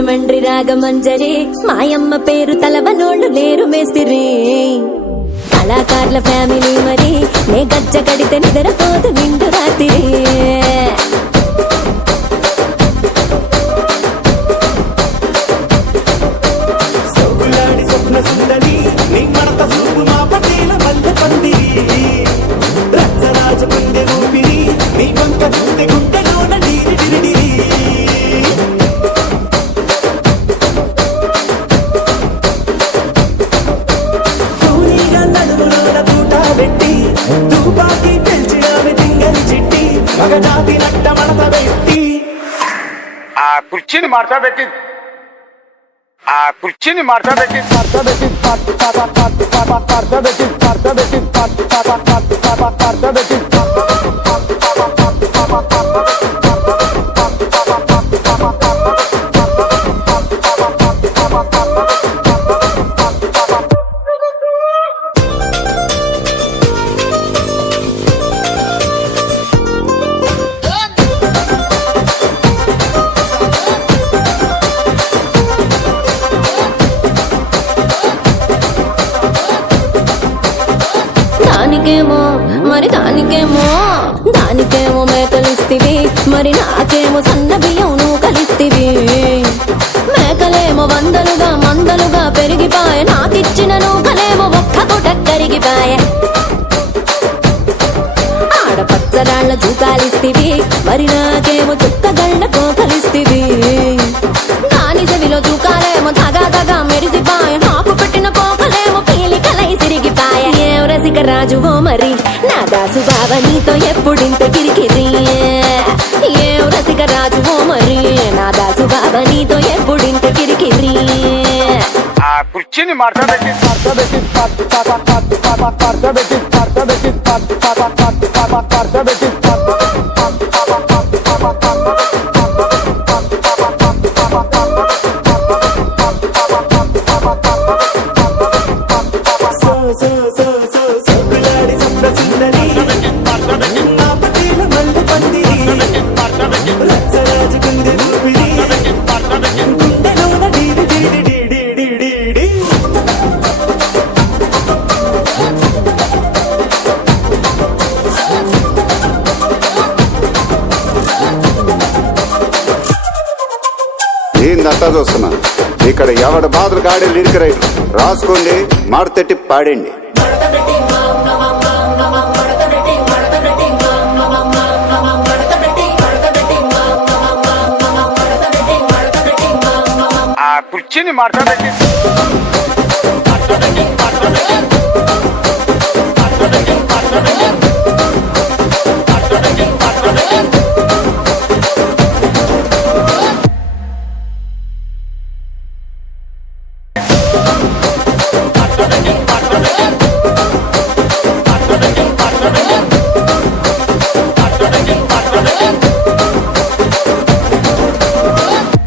రాజమండ్రి రాగమంజరి మాయమ్మ పేరు తలవనోళ్ళు లేరు మేస్తిరి కళాకారుల ఫ్యామిలీ మరి నే గజ్జ కడితే నిద్రపోదు నిండు రాత్రి కుర్చీని మార్చా పెట్టి కుర్చీని మార్చా పెట్టి దానికేమో మేకలిస్తివి మరి నాకేమో సన్న బియ్యం నువ్వు కలిస్తివి మేకలేమో మందలుగా పెరిగిపాయ నాకిచ్చిన నూకలేమో ఒక్క పూట కరిగిపాయ ఆడపచ్చరాళ్ల జూకాలిస్తివి మరి నాకేమో చుక్కగళ్ళ కోకలిస్తివి దాని చెవిలో జూకాలేమో తగా మెరిసిపాయ నాకు పెట్టిన కోకలేమో పీలికలై సిరిగిపాయ ఏం రసిక రాజువో మరి నా దాసు బావ నీతో ఎప్పుడింత కిరికిరి ఏం రసిక రాజువో మరి నా దాసు బావ నీతో ఎప్పుడింత కిరికిరి కుర్చీని మార్చా పెట్టి ఏందంతా చూస్తున్నా ఇక్కడ ఎవడ బాధలు కాడే లిరిక్ రైటర్ రాసుకోండి మాడతెట్టి పాడండి. కుర్చీని మార్చా పెట్టి